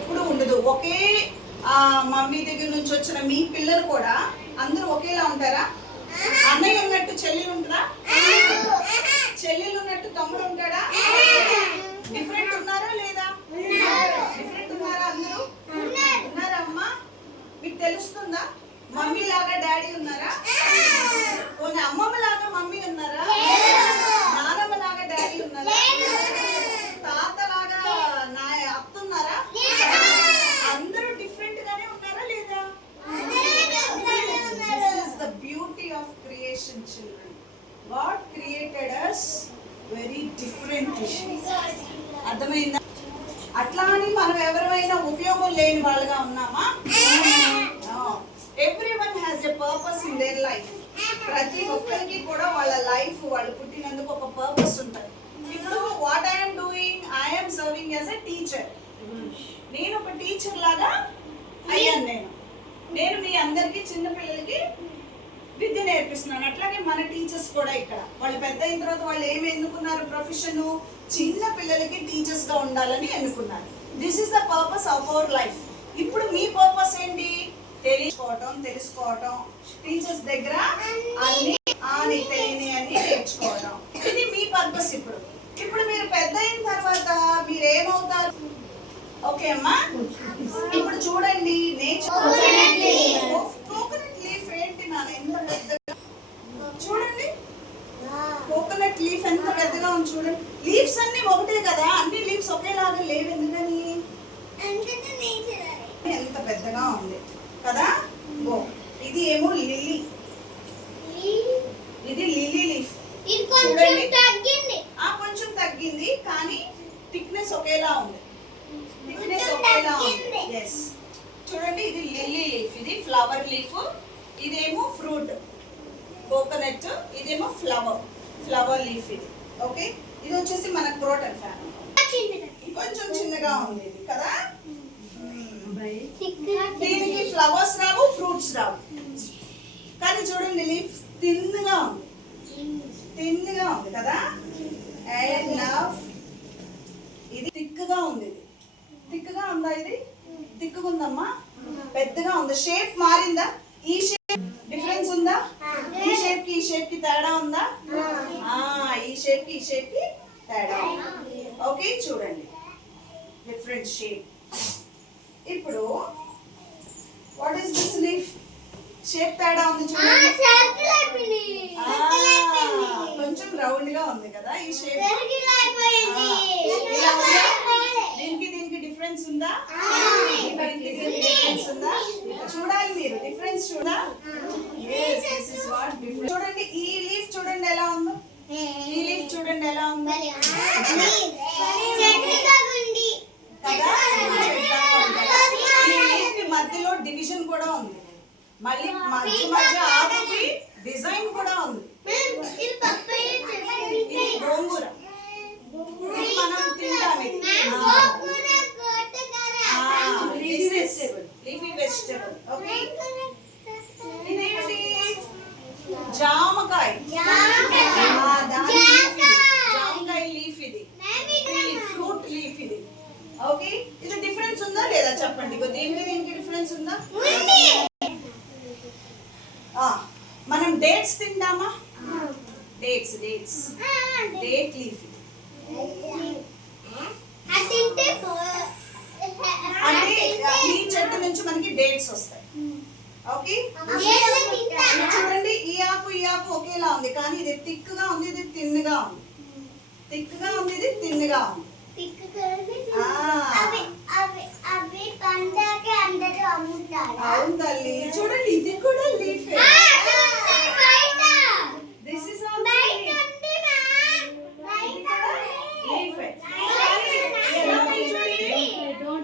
ఎప్పుడు ఉండదు. ఒకే మమ్మీ దగ్గర నుంచి వచ్చిన మీ పిల్లలు కూడా అందరూ ఒకేలా ఉంటారా? అన్నయ్య ఉన్నట్టు చెల్లెలు ఉంటుందా? చెల్లెలు ఉన్నట్టు తమ్ముడు ఉంటాడా? డిఫరెంట్ ఉన్నారా లేదా? డిఫరెంట్ ఉన్నారా? అందరూ ఉన్నారా అమ్మా? మీకు తెలుస్తుందా? మమ్మీ లాగా డాడీ ఉన్నారా? పోనీ అమ్మమ్మ లాగా మమ్మీ ఉన్నారా? నానమ్మ లాగా డాడీ ఉన్నారా? తాత లాగా నా అత్త ఉన్నారా? అందరూ డిఫరెంట్ గానే ఉన్నారా లేదా? This is the beauty of creation, children. God created us very differently. అర్థమైందా? అట్లా అని మనం ఎవరైనా ఉపయోగం లేని వాళ్ళగా ఉన్నామా? Everyone has a purpose in their life. ప్రతి ఒక్కరికి కూడా వాళ్ళ లైఫ్, వాళ్ళు పుట్టినందుకు ఒక పర్పస్ ఉంటుంది. ఇప్పుడు what I'm doing, I'm serving as a teacher. నేను ఒక టీచర్ లాగా అయ్యాను. నేను మీ అందరికీ చిన్న పిల్లలకి విద్య నేర్పిస్తున్నాను. అట్లాగే మన టీచర్స్ కూడా ఇక్కడ వాళ్ళు పెద్ద అయిన తర్వాత వాళ్ళు ఏమి ఎన్నుకున్నారు? ప్రొఫెషన్. చిన్న పిల్లలకి టీచర్స్ గా ఉండాలని ఎన్నుకున్నారు. This is the purpose of our life. ఇప్పుడు మీ పర్పస్ ఏంటి? తెలుసుకోవటం, టీచర్స్ దగ్గర అన్ని తెలియని అని నేర్చుకోవడం. ఇది మీ పర్పస్. ఇప్పుడు మీరు పెద్ద అయిన తర్వాత మీరు ఏమవుతారు? ఓకే అమ్మా, ఇప్పుడు చూడండి, కోకోనట్ లీఫ్ ఏంటి నాన్న ఎంత పెద్దగా? చూడండి కోకోనట్ లీఫ్ ఎంత పెద్దగా ఉంది చూడండి. లీవ్స్ అన్ని ఒకటే కదా, అన్ని లీవ్స్ ఒకేలాగా లేవు. ఎందుకని? ఎంత పెద్దగా ఉంది కదా. ఇది ఏమో లిల్లీ, ఇది లిల్లీ లీఫ్. కొంచెం తగ్గింది కానీ థిక్నెస్ ఒకేలా ఉంది. చూడండి, ఇది లిల్లీ లీఫ్, ఇది ఫ్లవర్ లీఫ్, ఇదేమో ఫ్రూట్ కోకోనట్, ఇదేమో ఫ్లవర్ లీఫ్. ఇది ఓకే. ఇది వచ్చేసి మన క్రోటన్ ఫ్యాన్. కొంచెం చిన్నగా ఉంది ఇది కదా. దీనికి ఫ్లవర్స్ రావు, ఫ్రూట్స్ రావు. కానీ చూడండి లీఫ్ తిన్నగా ఉంది కదా. అండ్ లవ్ ఇది థిక్గా ఉంది. ఇది థిక్గా ఉందా? ఇది థిక్గా ఉందమ్మా, పెద్దగా ఉంది. షేప్ మారిందా? ఈ షేప్ డిఫరెన్స్ ఉందా? ఈ షేప్ కి తేడా ఉందా? ఈ షేప్ కి తేడా. ఓకే, చూడండి డిఫరెంట్ షేప్. ఇప్పుడు what is this leaf? Shape తేడా ఉంది చూడండి. కొంచెం రౌండ్ గా ఉంది కదా ఈ షేప్. దీనికి డిఫరెన్స్ ఉందా? డిఫరెన్స్ ఉందా? చూడాలి మీరు, డిఫరెన్స్ చూడా. చూడండి ఈ లీఫ్ చూడండి ఎలా ఉందో. ఈ లీఫ్ చూడండి ఎలా ఉందో మధ్యలో డివిజన్ కూడా ఉంది. మళ్ళీ మధ్య ఆకుకి డిజైన్ కూడా ఉంది. ఇది గోంగూర, ఇది మనం తింటాం. Leafy vegetable. ఓకే, ఇదేంటి? జామకాయ లీఫ్. ఇది ఫ్రూట్ లీఫ్. ఇది ఓకే. ఇది డిఫరెన్స్ ఉందా లేదా చెప్పండి. దీనికి డిఫరెన్స్ ఉందా? మనం డేట్స్ తింటామా? Date leaf. అంటే ఈ చెట్టు నుంచి మనకి డేట్స్ వస్తాయి. ఓకే, చూడండి ఈ ఆకు ఒకేలా ఉంది కానీ ఇది థిక్గా ఉంది, ఇది తిన్నగా ఉంది. ఇది తిన్నగా ఉంది. అవును తల్లి, చూడండి ఇది కూడా లీఫ్. దిస్ ఇస్ ఆల్సో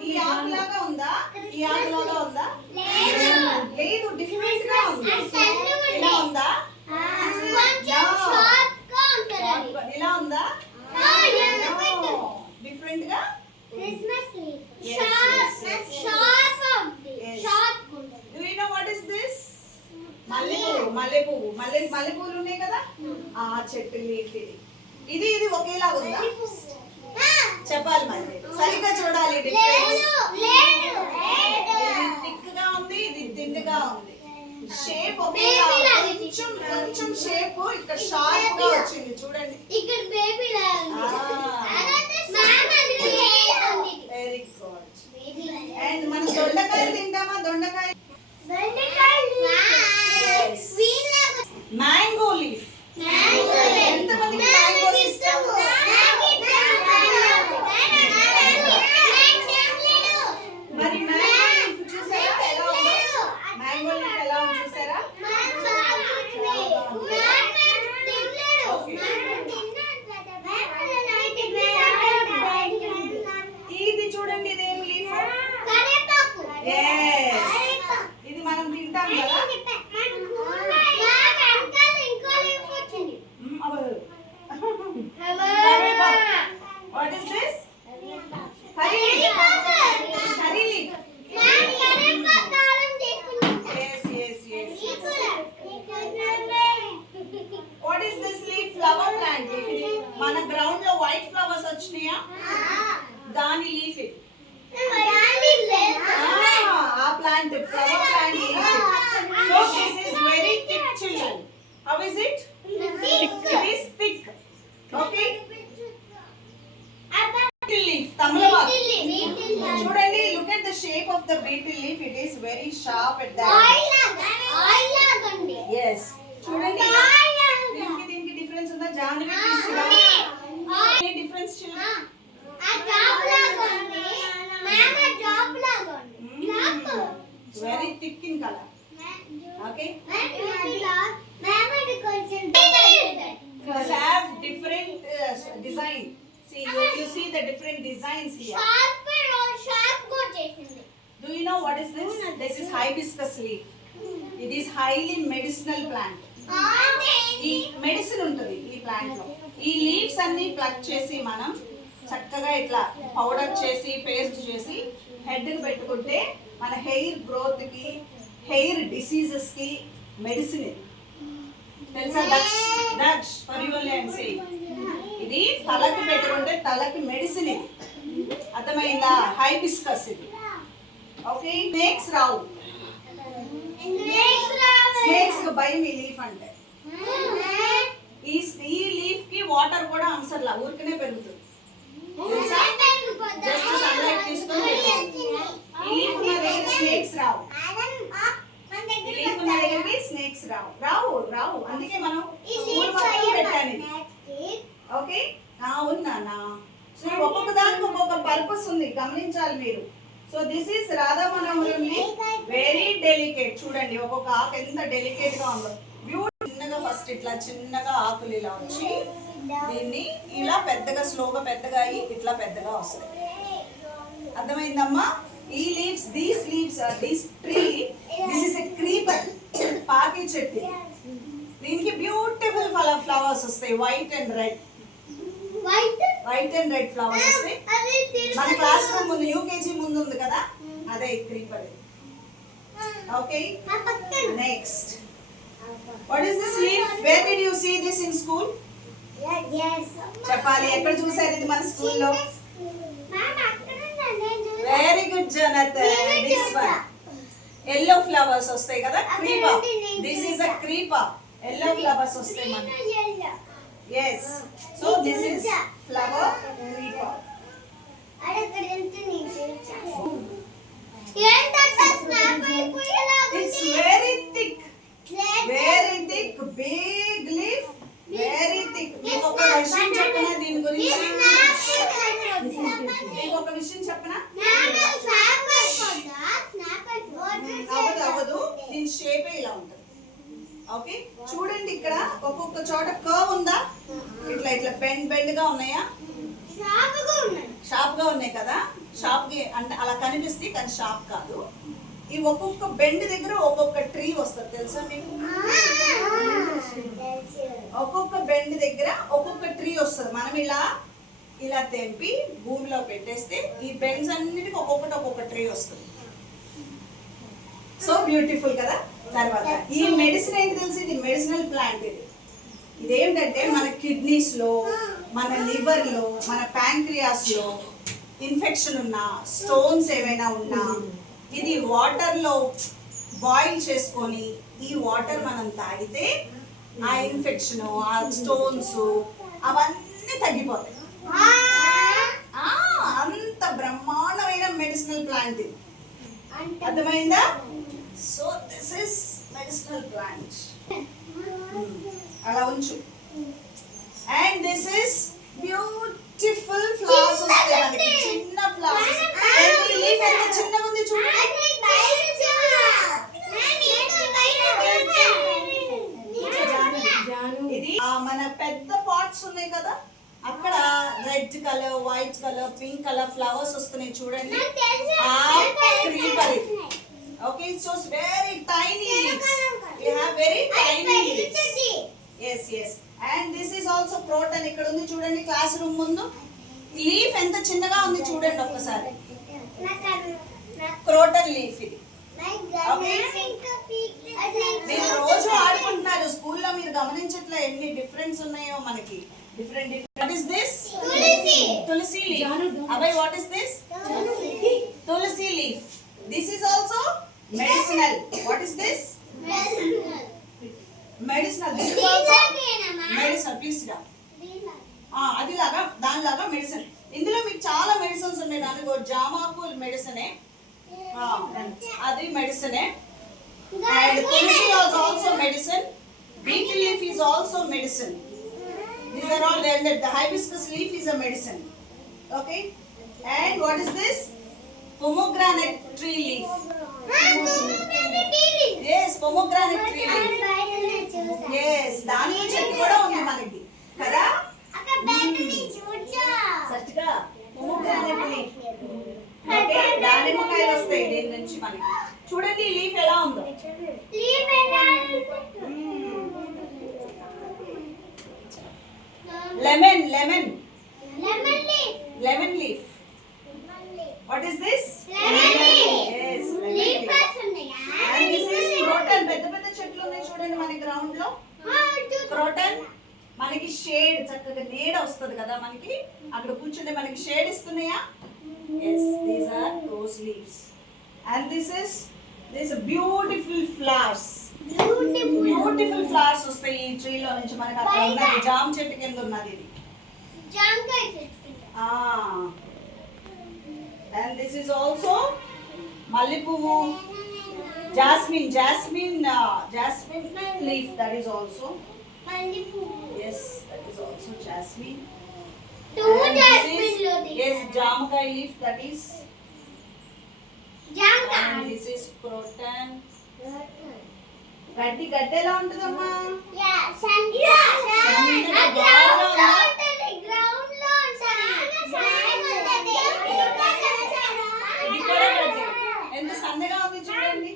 ఈ ఆకులాగా ఉందా? లేదు, డిఫరెంట్ గా ఉంది. ఇలా ఉందా? ఇలా ఉందా? డిఫరెంట్ గా. Do you know what is this? మల్లెపూలు ఉన్నాయి కదా, ఆ చెట్టు లీఫ్. ఇది ఒకేలాగా ఉందా? చెప్పాలి మరి, సరిగ్గా చూడాలి డిఫరెన్స్. చూడండి. ఇక్కడ బేబీ లా ఉంది. Very good. అండ్ మనం దొండకాయలు తింటామా? దొండకాయ మ్యాంగో లీఫ్. ఎంతమందికి మ్యాంగోస్ ఇష్టం? మరి మ్యాంగో లీఫ్ చూసారా ఎలా ఉందో? మ్యాంగో లీఫ్ ఎలా ఉందో చూసారా? ఇది చూడండి, ఇదేం లీఫ్? ఇది మనం తింటాం కదా. What is this? Curry leaf. Curry leaf. Yes. What is this leaf? Flower plant. మన గ్రౌండ్ లో వైట్ ఫ్లవర్స్ వచ్చినాయా? దాని లీఫ్ ఇది. ఆ plant, flower plant leaf. So this is very thick, children. How is it? It is thick. Okay. Beetle leaf. Tamlava. చూడండి, look at the shape of the beetle leaf. It is very sharp at that. Yes. చూడండి, దీనికి difference ఉందా? జాన్వి తీసుకురా. ఏ difference children? Very thick in color. Okay. Have different design. See, you see the different designs here. Do you know what is this? This is hibiscus leaf. It is highly medicinal plant. ఈ medicine ఉంటుంది ఈ plant లో. ఈ leaves అన్ని pluck చేసి మనం చక్కగా ఇట్లా పౌడర్ చేసి పేస్ట్ చేసి హెడ్ కి పెట్టుకుంటే మన హెయిర్ గ్రోత్ కి, హెయిర్ డిసీజెస్ కి మెడిసిన్ ఇది. తెలుసా? దక్ష్ ఫర్ యువర్ ల్యాండ్ సే. ఇది తలకి పెట్టుకుంటే తలకి మెడిసిన్ ఇది. అర్థమైందా? హైబిస్కస్ ఇది. ఓకే. స్నేక్స్ రావు. స్నేక్స్ భయం ఈ లీఫ్ అంటే. ఈ లీఫ్ కి వాటర్ కూడా అవసరంలా, ఊరికనే పెరుగుతుంది. జస్ట్ సన్లైట్ తీసుకొని ఈ లీఫ్ ఉన్న దగ్గర స్నేక్స్ రావు. ఈ లీఫ్ ఉన్న దగ్గరికి స్నేక్స్ రావు. అందుకే మనం స్కూల్ మొత్తం పెట్టాను ఇది. ఓకే. అవునా? సో ఒక్కొక్క దానికి ఒక్కొక్క పర్పస్ ఉంది, గమనించాలి మీరు. సో దిస్ ఈస్ రాధా మనోహరం లీఫ్. Very delicate. చూడండి ఒక్కొక్క ఆకు ఎంత డెలికేట్ గా ఉందో. బ్యూటిఫుల్. చిన్నగా ఫస్ట్ ఇట్లా చిన్నగా ఆకులు ఇలా వచ్చి దీన్ని ఇలా పెద్దగా స్లోగా పెద్దగా అయ్యి ఇట్లా పెద్దగా వస్తాయి. అర్థమైందమ్మా? ఈ leaves, these leaves, this tree, this is a creeper, పాకి చెట్టు. దీనికి బ్యూటిఫుల్ ఫ్లవర్స్ వస్తాయి. వైట్ అండ్ రెడ్ ఫ్లవర్స్ వస్తాయి. మన క్లాస్ రూమ్ ముందు, యూకేజీ ముందు ఉంది కదా, అదే creeper. Okay. Next, what is this leaf? Where did you see this in school? చెప్పాలి, ఎక్కడ చూసారు ఇది మన స్కూల్లో? వెరీ గుడ్ జనతన్. దిస్ వన్ ఎల్లో ఫ్లవర్స్ వస్తాయి కదా, creeper. This is a creeper. Yellow flowers వస్తాయి మనకి. yes, so this is flower creeper. It's very thick, big leaf, very thick. మీకు ఒక విషయం చెప్పనా దీని గురించి? మీకు ఒక విషయం చెప్పనా? అవ్వదు. దీని షేప్ ఇలా ఉంటుంది. ఓకే. చూడండి, ఇక్కడ ఒక్కొక్క చోట కర్వ్ ఉందా? ఇట్లా ఇట్లా బెండ్ గా ఉన్నాయా? షార్ప్ గా ఉన్నాయి కదా. షార్ప్ గా అంటే అలా కనిపిస్తే, కానీ షార్ప్ కాదు. ఈ ఒక్కొక్క బెండ్ దగ్గర ఒక్కొక్క ట్రీ వస్తుంది, తెలుసా మీకు? ఒక్కొక్క బెండ్ దగ్గర ఒక్కొక్క ట్రీ వస్తుంది. మనం ఇలా తెంపి భూమిలో పెట్టేస్తే ఈ బెండ్స్ అన్నిటికీ ఒక్కొక్క ట్రీ వస్తుంది. సో బ్యూటిఫుల్ కదా. తర్వాత ఈ మెడిసిన్ ఏంటి తెలుసు? ఇది మెడిసినల్ ప్లాంట్. ఇదేంటంటే మన కిడ్నీస్ లో, మన లివర్ లో, మన ప్యాంక్రియాస్ లో ఇన్ఫెక్షన్ ఉన్నా, స్టోన్స్ ఏమైనా ఉన్నా, ఇది వాటర్ లో బాయిల్ చేసుకొని ఈ వాటర్ మనం తాగితే ఆ ఇన్ఫెక్షన్, ఆ స్టోన్స్, అవన్నీ తగ్గిపోతాయి. అంత బ్రహ్మాండమైన మెడిసినల్ ప్లాంట్ ఇది. అర్థమైందా? So this is medicinal plant. అలా ఉంచు. And this is beautiful flowers వస్తాయి మనకి, చిన్న ఫ్లవర్స్. లీఫ్ ఎంత చిన్నగా ఉంది చూడు. ఇది మన పెద్ద పాట్స్ ఉన్నాయి కదా, అక్కడ red colour, white colour, pink colour flowers వస్తున్నాయి చూడండి. క్రీపర్ ఇది. Okay, so it's very tiny leaves. You have very tiny leaves. Yes. And this is also croton. ఇక్కడ ఉంది చూడండి క్లాస్ రూమ్ ముందు. లీఫ్ ఎంత చిన్నగా ఉంది చూడండి ఒక్కసారి. క్రోటన్ లీఫ్ ఇది. మీరు రోజు ఆడుకుంటున్నారు స్కూల్లో, మీరు గమనించట్లే ఎన్ని డిఫరెన్స్ ఉన్నాయో మనకి. Different. What is this? Tulsi leaf. Abhay, what is this? Tulsi leaf. This is also medicinal. What is this? Medicinal. This is also medicinal. Please sit down. అది లాగా దానిలాగా మెడిసిన్. ఇందులో మీకు చాలా మెడిసిన్స్ ఉన్నాయి. దానికి జామాకు మెడిసినే, అది మెడిసినే. And tulsi is also medicine. Betel leaf is also medicine. These are all there. The hibiscus leaf is a medicine. Okay. And what is this? Pomegranate tree leaf. Yes, pomegranate tree leaf. Yes, దానిమ్మ చెట్టు కూడా ఉంది మనకి కదా. సరిగా pomegranate leaf. Okay, దానిమ్మకాయలు వస్తాయి దీని నుంచి మనకి. చూడండి ఈ లీఫ్ ఎలా ఉందో. Lemon leaf. What is this? Lemon leaf. Yes, lemon leaf. And this is croton. పెద్ద చెట్లు ఉన్నాయి చూడండి మన గ్రౌండ్ లో. క్రోటన్ మనకి షేడ్, చక్కగా నీడ వస్తుంది కదా మనకి. అక్కడ కూర్చుంటే మనకి shade ఇస్తున్నాయా? Yes, these are those leaves. And this is beautiful flowers. Beautiful flowers వస్తాయి ఈ ట్రీ లో నుంచి మనకి. అక్కడ ఉన్నది జామ చెట్టు కింద ఉన్నది ఇది. And this is also మల్లె పువ్వు, jasmine leaf, that is also. Yes, that is also jasmine. Yes, jamakai leaf, that is. And this is croton. గడ్డి ఎలా ఉంటుందమ్మా? ఎంత సన్నగా ఉంది చూడండి.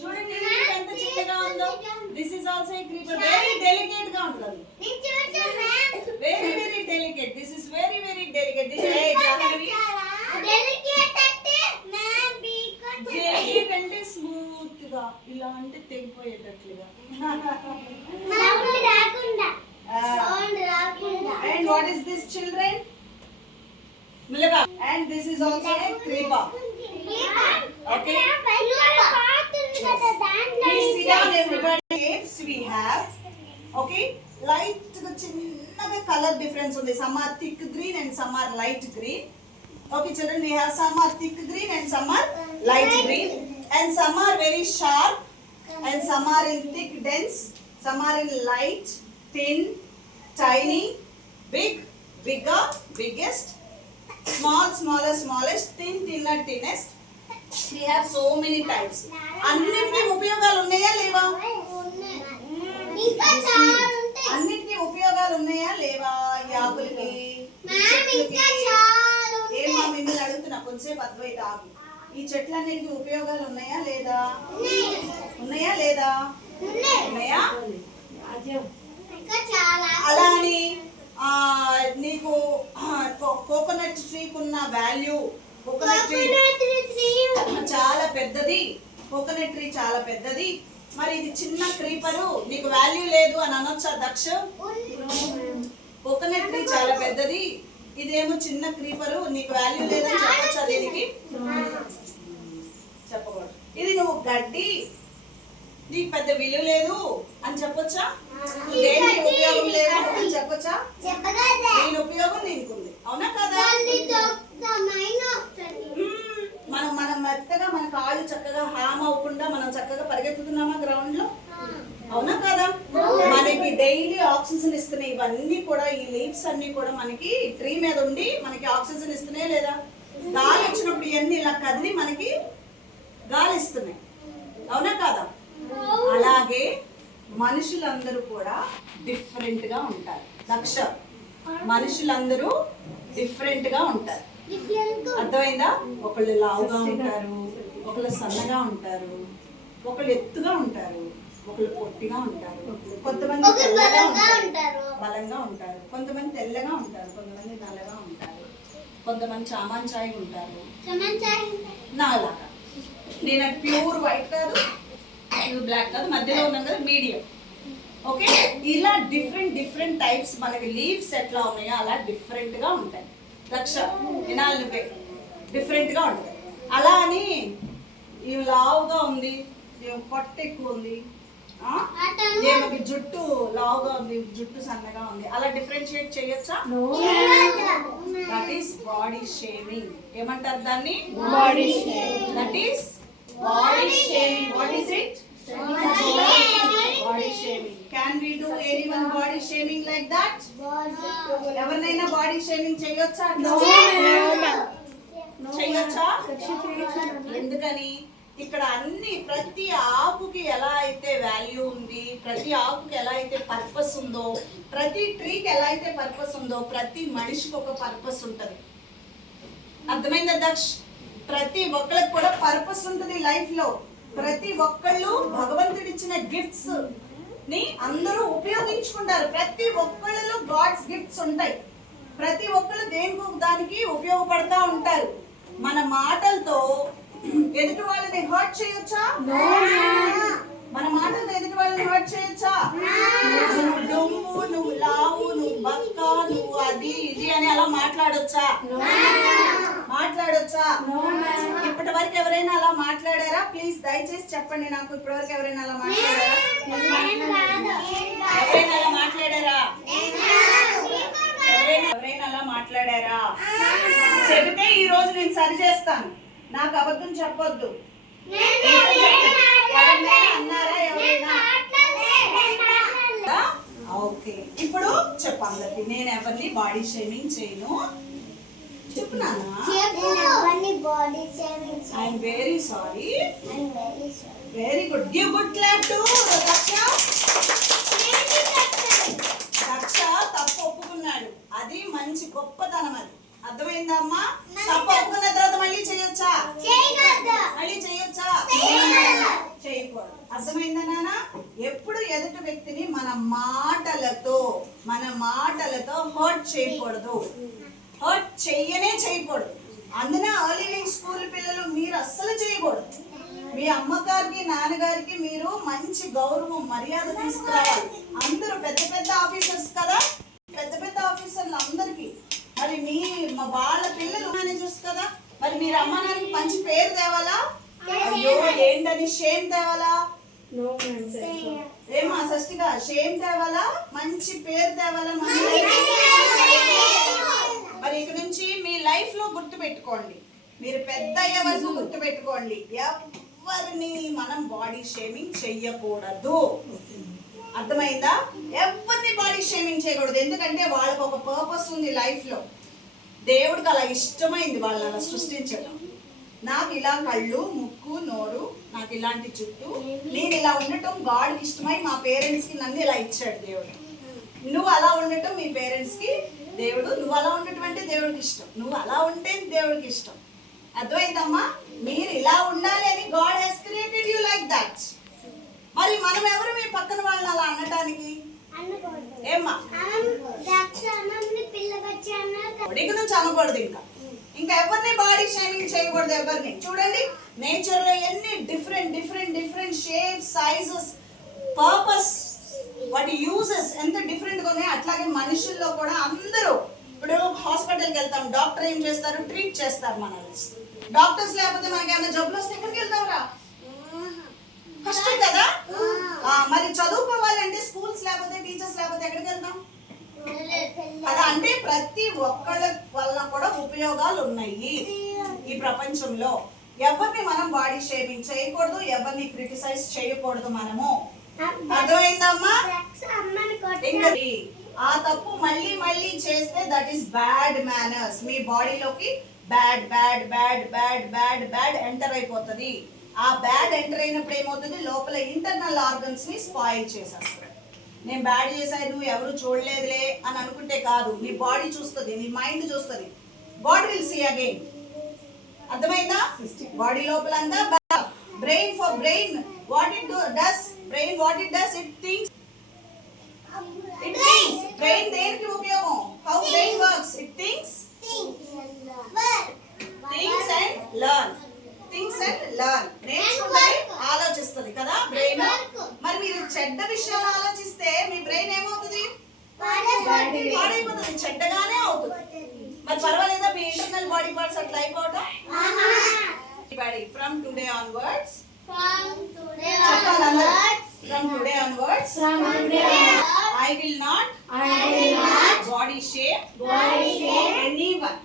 చూడండి ఎంత చిన్నగా ఉందో. This is also a creeper. Very delicate గా ఉంటుంది. Very delicate. This is very delicate. This A Jahnavi. Delicate అంటే స్మూత్ గా, ఇలా అంటే తెగిపోయేటట్లుగా. And what is this, children? Mulaba. And this is also a creeper. Okay. Please sit down, everybody. Shapes we have. Okay. Light chinnaga color difference undi. Some are thick green and some are light green. Okay, children, we have some are thick green and some are light green. And some are very sharp and some are in thick dense. Some are in light, thin, tiny, big, bigger, biggest, small, smaller, smallest, thin, thinner, thinnest. We have so many types. అన్నిటికీ ఉపయోగాలు ఉన్నాయా లేవా? అన్నిటికీ ఉపయోగాలు ఉన్నాయా లేవా? ఈ ఆకులకి, ఏమా మిమ్మల్ని అడుగుతున్నా, కొంచెంసేపు అద్వైత ఆకు. ఈ చెట్లన్నిటికీ ఉపయోగాలు ఉన్నాయా లేదా? ఉన్నాయా లేదా? ఉన్నాయా? అలా అని నీకు కోకోనట్ ట్రీకి ఉన్న వాల్యూ, కోకోనట్ ట్రీ చాలా పెద్దది, కోకోనట్ ట్రీ చాలా పెద్దది, మరి ఇది చిన్న క్రీపరు, నీకు వాల్యూ లేదు అని అనొచ్చా దక్ష? కోకోనట్ ట్రీ చాలా పెద్దది, ఇదేమో చిన్న క్రీపరు, నీకు వాల్యూ లేదని చెప్పొచ్చా? దీనికి చెప్పకూడదు. ఇది నువ్వు గడ్డి, నీకు పెద్ద విలువ లేదు అని చెప్పొచ్చా? దేనికి ఉపయోగం లేదు అని చెప్పొచ్చా? దీని ఉపయోగం దీనికి ఉంది, అవునా కదా? మనం మనం మెత్తగా మన కాళ్ళు చక్కగా హామ్ అవ్వకుండా మనం చక్కగా పరిగెత్తుతున్నామా గ్రౌండ్ లో, అవునా కదా? మనకి డైలీ ఆక్సిజన్ ఇస్తున్నాయి ఇవన్నీ కూడా, ఈ లీవ్స్ అన్ని కూడా మనకి ట్రీ మీద ఉండి మనకి ఆక్సిజన్ ఇస్తున్నాయి లేదా? గాలి వచ్చినప్పుడు ఇవన్నీ ఇలా కదిలి మనకి గాలి ఇస్తున్నాయి, అవునా కదా? అలాగే మనుషులందరూ కూడా డిఫరెంట్ గా ఉంటారు. లక్ష మనుషులందరూ డిఫరెంట్ గా ఉంటారు, అర్థమైందా? ఒకళ్ళు లావుగా ఉంటారు, ఒకళ్ళు సన్నగా ఉంటారు, ఒకళ్ళు ఎత్తుగా ఉంటారు, ఒకళ్ళు పొట్టిగా ఉంటారు, కొంతమంది బలంగా ఉంటారు, కొంతమంది తెల్లగా ఉంటారు, కొంతమంది నల్లగా ఉంటారు, కొంతమంది చామాంచాయి ఉంటారు. నాలాగా నేను ప్యూర్ వైట్ కాదు, ప్యూర్ బ్లాక్ కాదు, మధ్యలో ఉన్నాం కదా, మీడియం. ఓకే, ఇలా డిఫరెంట్ డిఫరెంట్ టైప్స్ మనకి లీవ్స్ ఎట్లా ఉన్నాయో అలా డిఫరెంట్ గా ఉంటాయి. లక్ష వినాలి నువ్వే, డిఫరెంట్ గా ఉంటాయి. అలా అని ఇవి లావుగా ఉంది, పొట్ట ఎక్కువ ఉంది, ఏమకి జుట్టు లావుగా ఉంది, జుట్టు సన్నగా ఉంది, అలా డిఫరెన్షియేట్ చేయొచ్చా? That is body shaming. ఏమంటారు దాన్ని? Body shaming. That is body shaming. What is it? Body shaming. Can we do anyone body shaming like that? ఎవరినైనా బాడీ షేమింగ్ చేయొచ్చా? చేయొచ్చా? ఎందుకని? ఇక్కడ అన్ని ప్రతి ఆకుకి ఎలా అయితే వాల్యూ ఉంది, ప్రతి ఆకుకి ఎలా అయితే పర్పస్ ఉందో, ప్రతి ట్రీకి ఎలా అయితే పర్పస్ ఉందో, ప్రతి మనిషికి ఒక పర్పస్ ఉంటుంది. అర్థమైందా దక్ష్? ప్రతి ఒక్కరికి కూడా పర్పస్ ఉంటుంది లైఫ్ లో. ప్రతి ఒక్కళ్ళు భగవంతుడిచ్చిన గిఫ్ట్స్ ని అందరూ ఉపయోగించుకుంటారు. ప్రతి ఒక్కళ్ళలో గాడ్స్ గిఫ్ట్స్ ఉంటాయి. ప్రతి ఒక్కళ్ళు దేనికి దానికి ఉపయోగపడతా ఉంటారు. మన మాటలతో ఎదుటి వాళ్ళని హర్ట్ చేయొచ్చా? మన మాటలతో ఎదుటి వాళ్ళని హర్ట్ చేయొచ్చా? నువ్వు డొమ్ము, నువ్వు లావు, నువ్వు బక్క, నువ్వు అది ఇది అని అలా మాట్లాడొచ్చా? మాట్లాడొచ్చా? ఇప్పటి వరకు ఎవరైనా అలా మాట్లాడారా? ప్లీజ్ దయచేసి చెప్పండి నాకు, ఇప్పటి వరకు ఎవరైనా అలా మాట్లాడారా? ఎవరైనా అలా మాట్లాడారా? ఎవరైనా అలా మాట్లాడారా? చెబితే ఈ రోజు నేను సరి చేస్తాను. నాకు అబద్ధం చెప్పొద్దు. అన్నారా ఎవరైనా? ఓకే, ఇప్పుడు చెప్పండి. నేను ఎవరిని బాడీ షేమింగ్ చేయను. చెప్పునానా? I'm very sorry. Very good. Give good clap to Daksha. Daksha తప్పు ఒప్పుకున్నాడు, అది మంచి గొప్పతనం. అది అర్థమైందా అమ్మా? తప్పు ఒప్పుకున్న తర్వాత మళ్ళీ చేయొచ్చా? మళ్ళీ చేయొచ్చా? చేయకూడదు. అర్థమైందా నాన్న? ఎప్పుడు ఎదుటి వ్యక్తిని మన మాటలతో హర్ట్ చేయకూడదు, హర్ట్ చేయకూడదు. అందున ఎర్లీ లివింగ్ స్కూల్ పిల్లలు మీరు అస్సలు చేయకూడదు. మీ అమ్మగారికి నాన్నగారికి మీరు మంచి గౌరవం మర్యాద తీసుకురావాలి. అందరూ పెద్ద పెద్ద ఆఫీసర్స్ కదా, పెద్ద పెద్ద ఆఫీసర్లు అందరికి మరి మా వాళ్ళ పిల్లలు మేనేజర్స్ కదా, మరి మీరు అమ్మ నాన్నకి మంచి పేరు తేవాలా? అయ్యో ఏంటని షేమ్ తేవాలా? ఏమా షష్టిగా షేమ్ తేవాలా? మంచి పేరు తేవాలా? మరి ఇక నుంచి మీ లైఫ్ లో గుర్తు పెట్టుకోండి, మీరు పెద్ద అయ్యే వరకు గుర్తు పెట్టుకోండి, ఎవరిని మనం బాడీ షేమింగ్ చెయ్యకూడదు. అర్థమైందా? ఎవరిని బాడీ షేమింగ్ చేయకూడదు. ఎందుకంటే వాళ్ళకి ఒక పర్పస్ ఉంది లైఫ్ లో. దేవుడికి అలా ఇష్టమైంది వాళ్ళని అలా సృష్టించడం. నాకు ఇలా కళ్ళు, ముక్కు, నోరు, నాకు ఇలాంటి చుట్టూ, నేను ఇలా ఉండటం గాడ్కి ఇష్టమై మా పేరెంట్స్ కి నన్ను ఇలా ఇచ్చాడు దేవుడు. నువ్వు అలా ఉండటం మీ పేరెంట్స్ కి దేవుడు, నువ్వు అలా ఉండటం అంటే దేవుడికి ఇష్టం, నువ్వు అలా ఉంటే దేవుడికి ఇష్టం. అర్థమైందమ్మా? మీరు ఇలా ఉండాలి అని God he's created you like that. మరి మనం ఎవరు మీ పక్కన వాళ్ళని అలా అనటానికి? ఏమ్మా ఇక నుంచి అనకూడదు. ఇంకా ఎవరిని బాడీ షేమింగ్ చేయకూడదు. ఎవరిని చూడండి, నేచర్ లో ఎన్ని different different different shapes, sizes, purpose, వాటి యూజెస్ ఎంత డిఫరెంట్ గా ఉన్నాయి. అట్లాగే మనుషుల్లో కూడా అందరూ ఇప్పుడు హాస్పిటల్కి వెళ్తాం, డాక్టర్ ఏం చేస్తారు? ట్రీట్ చేస్తారు మనల్ని. డాక్టర్స్ లేకపోతే మనకి ఏమైనా జబ్బులు వస్తే ఎక్కడికి వెళ్తావురా? కష్టం కదా. మరి చదువుకోవాలంటే స్కూల్స్ లేకపోతే టీచర్స్ లేకపోతే ఎక్కడికి వెళ్తాం కదా. అంటే ప్రతి ఒక్కళ్ళ వల్ల కూడా ఉపయోగాలు ఉన్నాయి ఈ ప్రపంచంలో. ఎవరిని మనం బాడీ షేమింగ్ చేయకూడదు, ఎవరిని క్రిటిసైజ్ చేయకూడదు మనము. అర్థమైందమ్మా? ఆ తప్పు మళ్ళీ మళ్ళీ చేస్తే దట్ ఈస్ బ్యాడ్ మేనర్స్. మీ బాడీలోకి bad bad bad bad bad bad enter అయిపోతుంది. ఆ బ్యాడ్ ఎంటర్ అయినప్పుడు ఏమవుతుంది, లోపల ఇంటర్నల్ ఆర్గన్స్ ని స్పాయిల్ చేసేస్తుంది. నేను బ్యాడ్ చేశాను ఎవరు చూడలేదులే అని అనుకుంటే కాదు, నీ బాడీ చూస్తుంది, నీ మైండ్ చూస్తుంది. God will see again. అర్థమైందా? బాడీ లోపల అంతా brain for brain what it does, brain what it does, it thinks. Brain దేనికి ఉపయోగం? How brain works? It thinks and learn. Things and learn. నేర్చుకుంటే ఆలోచిస్తుంది కదా బ్రెయిన్. మరి మీరు చెడ్డ విషయాలు ఆలోచిస్తే మీ బ్రెయిన్ ఏమవుతుంది? పాడైపోతుంది, చెడ్డగానే అవుతుంది. మరి పర్వాలేదా మీ ఇంటర్నల్ బాడీ పార్ట్స్ అట్లా అయిపోవడం? From today onwards, from today onwards, I will not body shame anyone.